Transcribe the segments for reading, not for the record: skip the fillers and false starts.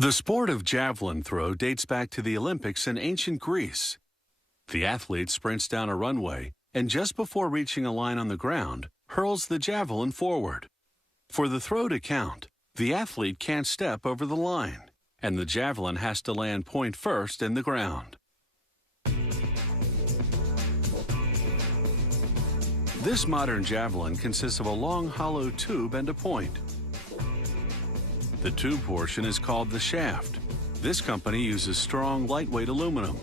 The sport of javelin throw dates back to the Olympics in ancient Greece. The athlete sprints down a runway and just before reaching a line on the ground, hurls the javelin forward. For the throw to count, the athlete can't step over the line, and the javelin has to land point first in the ground. This modern javelin consists of a long hollow tube and a point. The tube portion is called the shaft. This company uses strong, lightweight aluminum,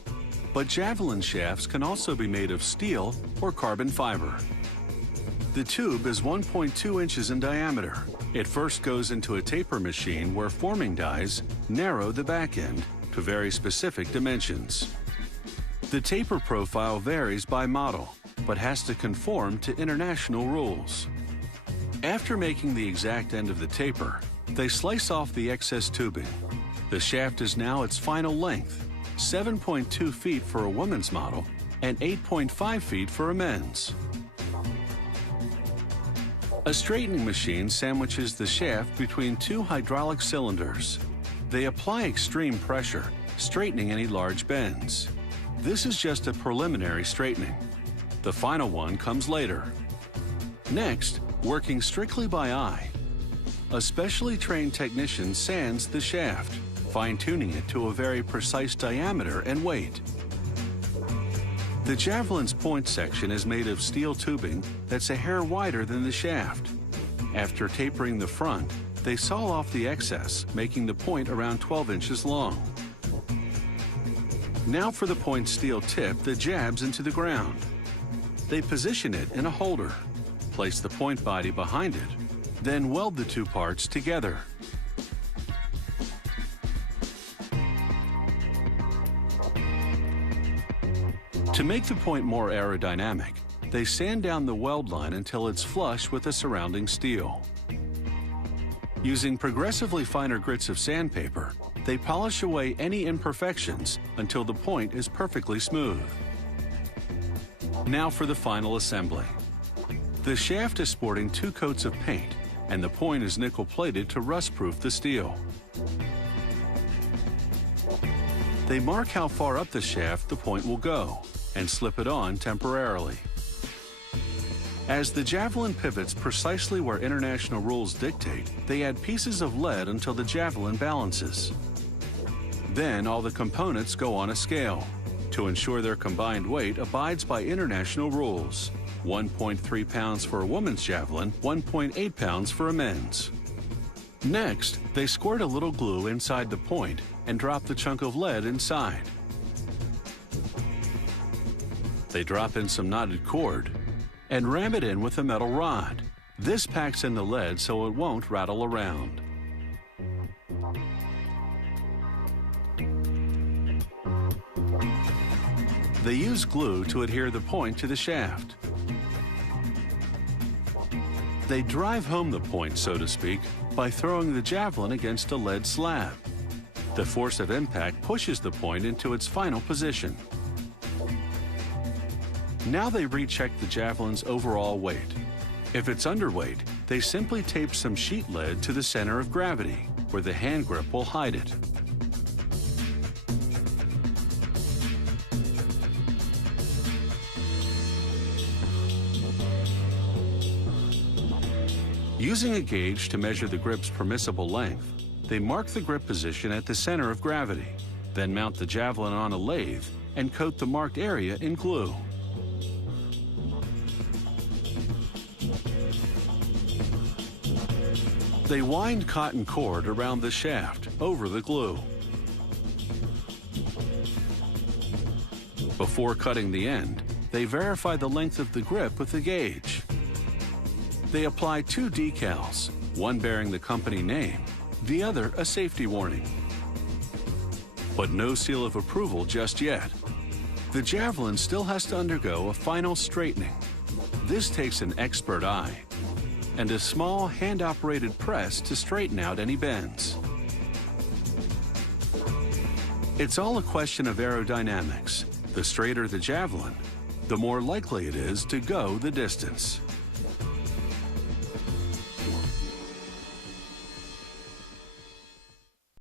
but javelin shafts can also be made of steel or carbon fiber. The tube is 1.2 inches in diameter. It first goes into a taper machine where forming dies narrow the back end to very specific dimensions. The taper profile varies by model, but has to conform to international rules. After making the exact end of the taper, they slice off the excess tubing. The shaft is now its final length, 7.2 feet for a woman's model and 8.5 feet for a men's. A straightening machine sandwiches the shaft between two hydraulic cylinders. They apply extreme pressure, straightening any large bends. This is just a preliminary straightening. The final one comes later. Next, working strictly by eye, a specially trained technician sands the shaft, fine-tuning it to a very precise diameter and weight. The javelin's point section is made of steel tubing that's a hair wider than the shaft. After tapering the front, they saw off the excess, making the point around 12 inches long. Now for the point steel tip that jabs into the ground. They position it in a holder, place the point body behind it, then weld the two parts together. To make the point more aerodynamic, they sand down the weld line until it's flush with the surrounding steel. Using progressively finer grits of sandpaper, they polish away any imperfections until the point is perfectly smooth. Now for the final assembly. The shaft is sporting 2 coats of paint, and the point is nickel-plated to rust-proof the steel. They mark how far up the shaft the point will go and slip it on temporarily. As the javelin pivots precisely where international rules dictate, they add pieces of lead until the javelin balances. Then all the components go on a scale to ensure their combined weight abides by international rules. 1.3 pounds for a woman's javelin, 1.8 pounds for a men's. Next, they squirt a little glue inside the point and drop the chunk of lead inside. They drop in some knotted cord and ram it in with a metal rod. This packs in the lead so it won't rattle around. They use glue to adhere the point to the shaft. They drive home the point, so to speak, by throwing the javelin against a lead slab. The force of impact pushes the point into its final position. Now they recheck the javelin's overall weight. If it's underweight, they simply tape some sheet lead to the center of gravity, where the hand grip will hide it. Using a gauge to measure the grip's permissible length, they mark the grip position at the center of gravity, then mount the javelin on a lathe and coat the marked area in glue. They wind cotton cord around the shaft over the glue. Before cutting the end, they verify the length of the grip with the gauge. They apply 2 decals, one bearing the company name, the other a safety warning. But no seal of approval just yet. The javelin still has to undergo a final straightening. This takes an expert eye and a small hand-operated press to straighten out any bends. It's all a question of aerodynamics. The straighter the javelin, the more likely it is to go the distance.